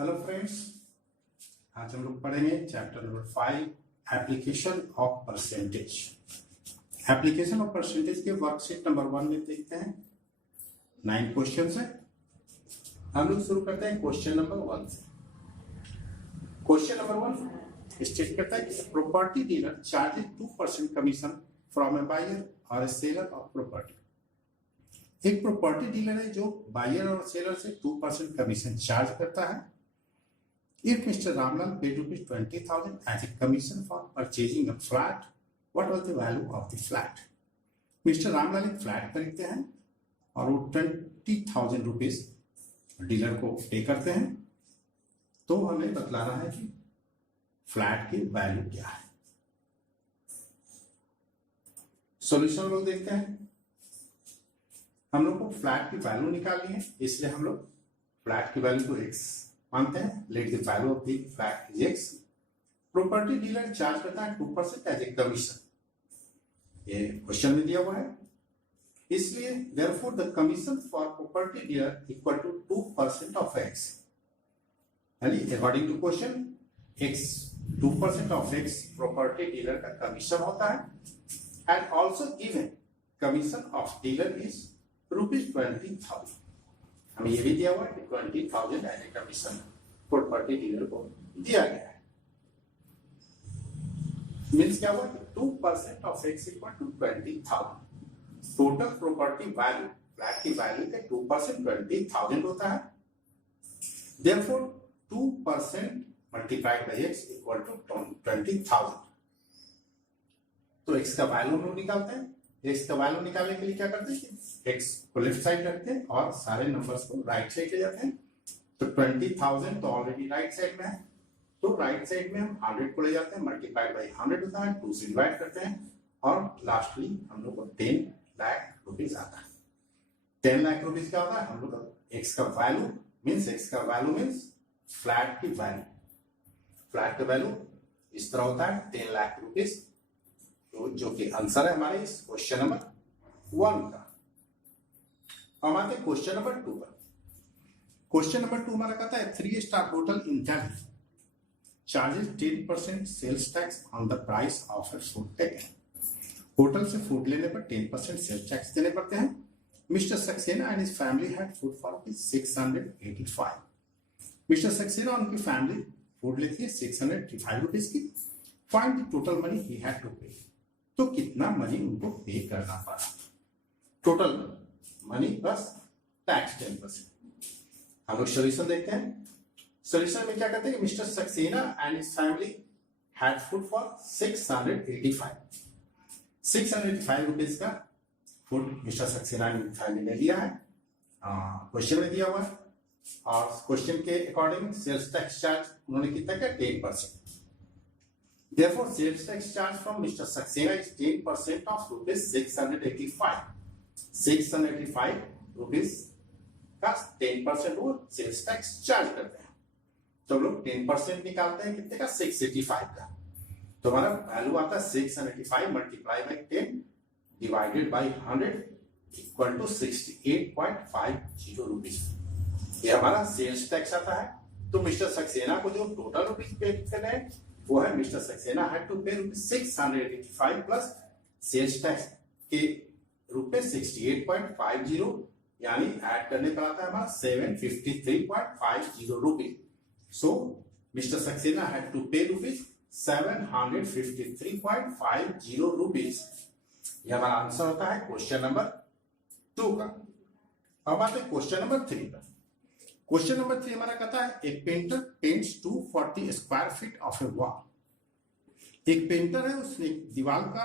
Hello friends, आज हम लोग पढ़ेंगे chapter number 5 application of percentage. Application of percentage के वर्कशीट नंबर 1 में देखते हैं 9 क्वेश्चंस है। हम लोग शुरू करते हैं क्वेश्चन नंबर 1 से। क्वेश्चन नंबर 1 स्टेट करता है कि property dealer charges 2% commission from a buyer और ए सेलर ऑफ प्रॉपर्टी। एक प्रॉपर्टी डीलर है जो बायर और सेलर से 2% कमीशन चार्ज करता है। If Mr. Ramlal paid rupees 20,000 as a commission for purchasing a flat, what was the value of the flat? Mr. Ramlal एक flat खरीदते हैं और वो 20,000 रुपीज डीलर को पे करते हैं, तो हमें बतलाना है कि फ्लैट की वैल्यू क्या है। सॉल्यूशन लोग देखते हैं। हम लोग को फ्लैट की वैल्यू निकालनी है, इसलिए हम लोग फ्लैट की वैल्यू को x मानते हैं। Let the value of the flat is x। Property dealer charge करता है 2% एज ए कमीशन, ये क्वेश्चन में दिया हुआ है, इसलिए therefore the commission for property dealer equal to 2% of x। यानी according to question x 2% of x property dealer का कमीशन होता है। And also given commission of dealer is ₹20,000। हमें ये भी दिया हुआ है कि 20,000 as a commission property dealer को दिया गया है। मीन्स क्या हुआ कि 2% of x equal to 20,000। Total property value flat की वैल्यू के 2% 20,000 होता है। Therefore 2% multiplied by x equal to 20,000। तो x का वैल्यू हम लोग निकालते हैं। x का वैल्यू निकालने के लिए क्या करते हैं, x को लेफ्ट साइड रखते हैं और सारे नंबर्स को राइट साइड ले जाते हैं। तो 20,000 तो ऑलरेडी राइट साइड में है, तो राइट साइड में हम 100 को ले जाते हैं, मल्टीप्लाइड बाय 100 होता है, 2 से डिवाइड करते हैं और लास्टली हम लोग को 10 लाख रुपीज आता है। 10 लाख रुपीज क्या होता है, हम लोग x का वैल्यू मीन्स फ्लैट की वैल्यू। फ्लैट का वैल्यू इस तरह होता है 10 लाख रुपीज, तो जो कि आंसर है हमारे इस क्वेश्चन नंबर 1 का। हम आते हैं क्वेश्चन नंबर 2 पर। क्वेश्चन नंबर 2 हमारा कहता है 3 star hotel in Delhi charges 10% sales tax on the price of a food taken. Hotel से फूड लेने पर 10% सेल्स टैक्स देने पड़ते हैं। Mister Saxena and his family had food for 685। Mister Saxena और उनकी फैमिली फूड लेती है 685 रुपीज की। Find the total money he had to pay. तो कितना मनी उनको पे करना पड़ा। Total money plus tax 10%। हम लोग सॉल्यूशन देखते हैं। सॉल्यूशन में क्या कहते हैं कि mister Saxena and his family had food for 685 rupees का food mister Saxena and family ने लिया है, क्वेश्चन में दिया हुआ है। और क्वेश्चन के अकॉर्डिंग सेल्स टैक्स चार्ज उन्होंने कितना किया 10%। Therefore, sales tax charge from Mr. Saxena is 10% of rupees 685. 685 rupees का 10% वो सेल्स टैक्स चार्ज करते हैं। तो हम लोग 10% निकालते हैं कितने का, 685 का। तो हमारा वैल्यू आता है 685 multiply by 10 divided by 100 equal to 68.50 rupees. ये हमारा सेल्स टैक्स आता है। तो मिस्टर सक्सेना को जो टोटल रुपीज पे करना है वो है मिस्टर सक्सेना हैड टू पे ₹685 प्लस सेल्स टैक्स के ₹68.50, यानी ऐड करने पर आता है हमारा 753.50 rupees. So mister Saxena had to pay ₹753.50 rupees. यह हमारा आंसर होता है क्वेश्चन नंबर 2 का। अब आते हैं क्वेश्चन नंबर 3 पर। क्वेश्चन नंबर 3 हमारा कहता है एक painter paints 240 square feet of A wall. एक पेंटर है, उसने दीवार का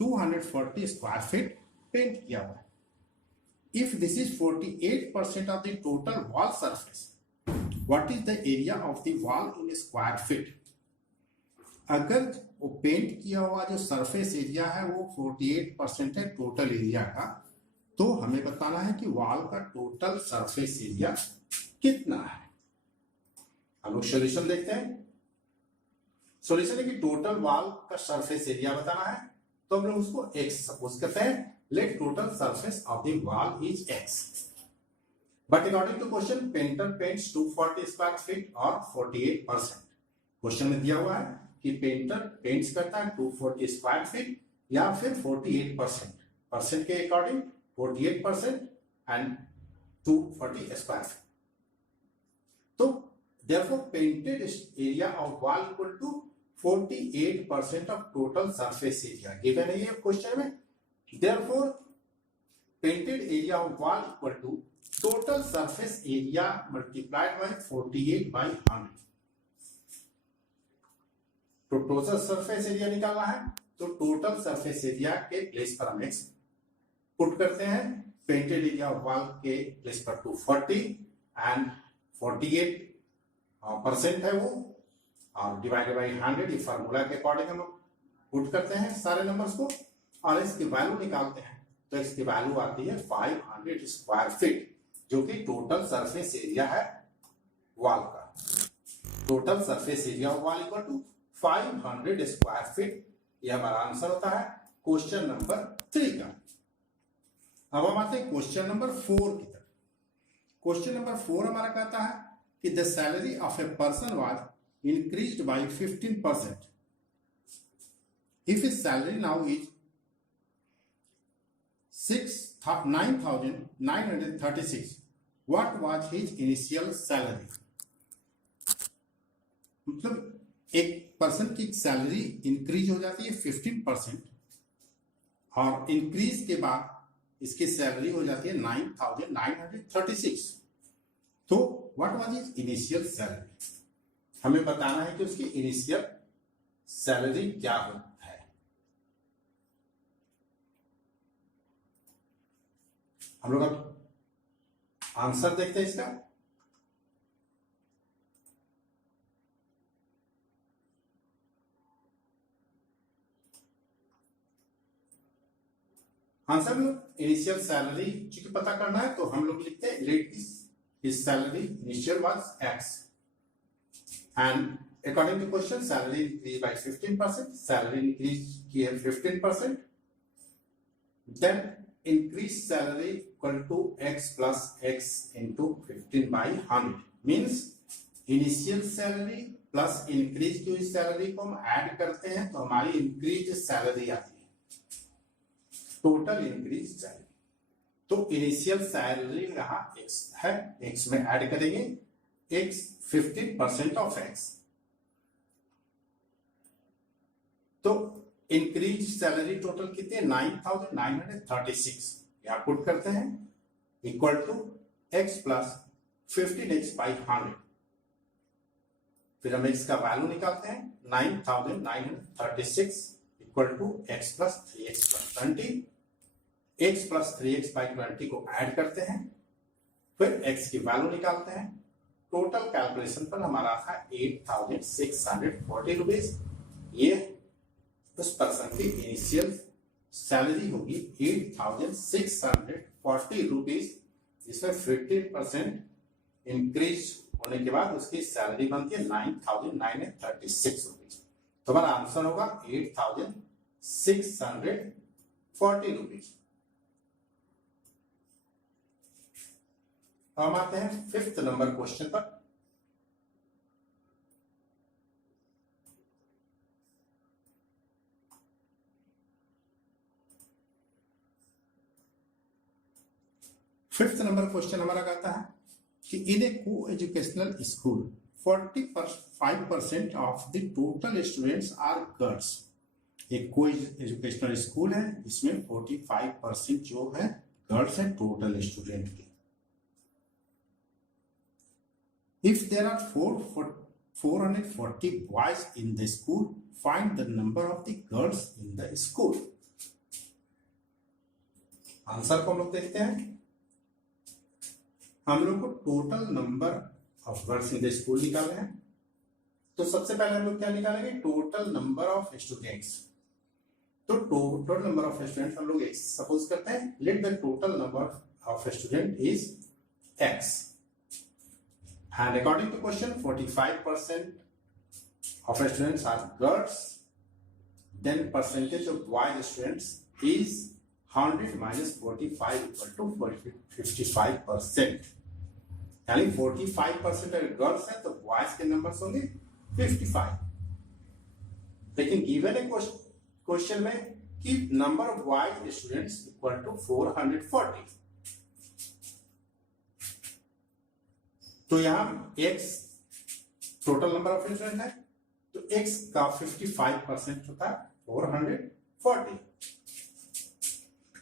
240 स्क्वायर फीट पेंट किया हुआ है। If this is 48% of the total wall surface, what is the area of the wall in square feet. अगर वो पेंट किया हुआ जो सरफेस एरिया है वो 48% है टोटल एरिया का, तो हमें बताना है कि वॉल का टोटल सरफेस एरिया कितना है। हम लोग सॉल्यूशन देखते हैं। सॉल्यूशन है कि टोटल वॉल का सरफेस एरिया बताना है, तो हम लोग उसको x सपोज करते हैं। Let total surface of the wall is x। But according to question, painter paints 240 square feet or 48%. Question में दिया हुआ है कि पेंटर पेंट्स करता है 240 स्क्वायर फीट या फिर 48%, परसेंट के अकॉर्डिंग 48% एंड 240 स्क्वायर फीट. तो therefore painted area of wall equal to 48% of total surface area. given है ये क्वेश्चन में. therefore painted area of wall equal to total surface area multiplied by 48 by 100. तो total surface area निकालना है, तो total surface area के place पर हम एक्स पुट करते हैं. पेंटेड एरिया ऑफ वॉल के प्लेस पर 240 एंड 48% है वो, और डिवाइडेड बाय 100. ये फार्मूला के अकॉर्डिंग हम पुट करते हैं सारे नंबर्स को और इसकी वैल्यू निकालते हैं. तो इसकी वैल्यू आती है 500 स्क्वायर फीट, जो कि टोटल सरफेस एरिया है वॉल का. Total surface area of wall equal to 500 square feet. यह हमारा आंसर होता है क्वेश्चन नंबर 3 का. अब हम आते हैं क्वेश्चन नंबर 4 की तरफ. क्वेश्चन नंबर 4 हमारा कहता है कि the salary of a person was increased by 15%. If his salary now is 9,936, what was his initial salary. मतलब एक पर्सन की सैलरी इंक्रीज हो जाती है 15% और इंक्रीज के बाद इसकी सैलरी हो जाती है 9,936. तो what was his initial salary. हमें बताना है कि उसकी इनिशियल सैलरी क्या है. हम लोग अब आंसर देखते हैं इसका. आंसर में इनिशियल सैलरी चूंकि पता करना है तो हम लोग लिखते हैं let his salary initial was x and according to question salary increase by 15%. Salary increase की है 15%. Then increase salary equal to x plus x into 15 by 100 means initial salary plus increase की हुई सैलरी को हम add करते हैं तो हमारी इंक्रीज सैलरी आती है. Total increase salary. तो इनिशियल सैलरी यहां x है, x में ऐड करेंगे x 15% ऑफ x. तो इंक्रीज सैलरी टोटल कितनी है 9,936. यहां पुट करते हैं equal to x plus 15x by 100. फिर हम x का वैल्यू निकालते हैं 9,936 equal to x plus 3x plus 20. x plus 3x by 20 को ऐड करते हैं, फिर x की वैल्यू निकालते हैं. टोटल कैलकुलेशन पर हमारा था 8,640 रुपीज. ये उस पर्सन की इनिशियल सैलरी होगी 8,640 रुपीज. इसमें 15% इंक्रीज होने के बाद उसकी सैलरी बनती है 9,936 रुपीज. तो हमारा आंसर होगा 8,640 रुपीज. हम आते हैं 5th नंबर क्वेश्चन पर. फिफ्थ नंबर क्वेश्चन हमारा कहता है कि in a coeducational school 45% of the total students are girls. एक को एजुकेशनल स्कूल है, इसमें 45% जो है गर्ल्स है टोटल स्टूडेंट के. If there are 440 boys in the school, find the number of the girls in the school. Answer को हम लोग देखते हैं. हम लोग को total number of girls in the school निकालना है. तो सबसे पहले हम लोग क्या निकालेंगे टोटल नंबर ऑफ स्टूडेंट्स. तो टोटल नंबर ऑफ स्टूडेंट्स हम लोग सपोज करते हैं let the total number of student is x. And according to question, 45% of students are girls. Then percentage of boy students is 100 minus 45 equal to 55%. यानी 45% अगर girls है तो boys के number होंगे 55। लेकिन गिवन है क्वेश्चन में कि number of boys students equal to 440, तो यहां x total number of student है, तो x का 55% होता है 440।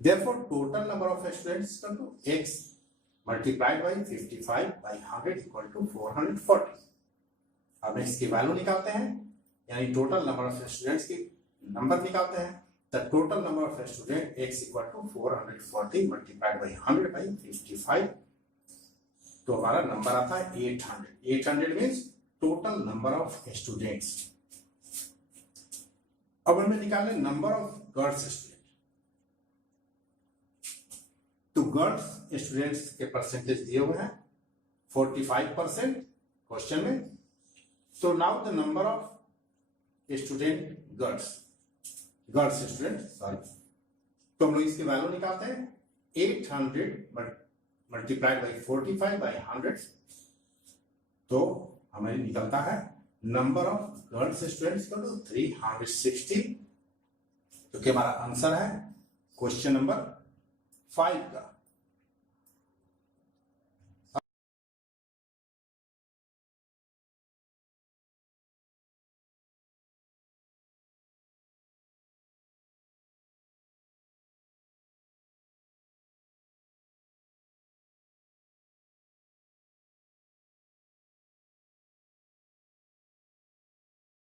Therefore, total number of students equal to x multiplied by 55 by 100 equal to 440। अब x की वैल्यू निकालते हैं, यानी टोटल नंबर ऑफ स्टूडेंट्स की नंबर निकालते हैं। The total number of student x equal to 440 multiplied by 100 by 55, तो हमारा नंबर आता है 800। 800 means total number of students. अब हमें निकालने नंबर ऑफ गर्ल्स स्टूडेंट, तो गर्ल्स स्टूडेंट्स के परसेंटेज दिए हुए हैं 45% क्वेश्चन में। तो now the number of student girls student sorry, तो हम लोग इसकी वैल्यू निकालते हैं 800 मल्टीप्लाइड बाई 45 बाई 100, तो हमें निकलता है नंबर ऑफ गर्ल्स स्टूडेंट्स को 360, तो क्या हमारा आंसर है क्वेश्चन नंबर 5 का।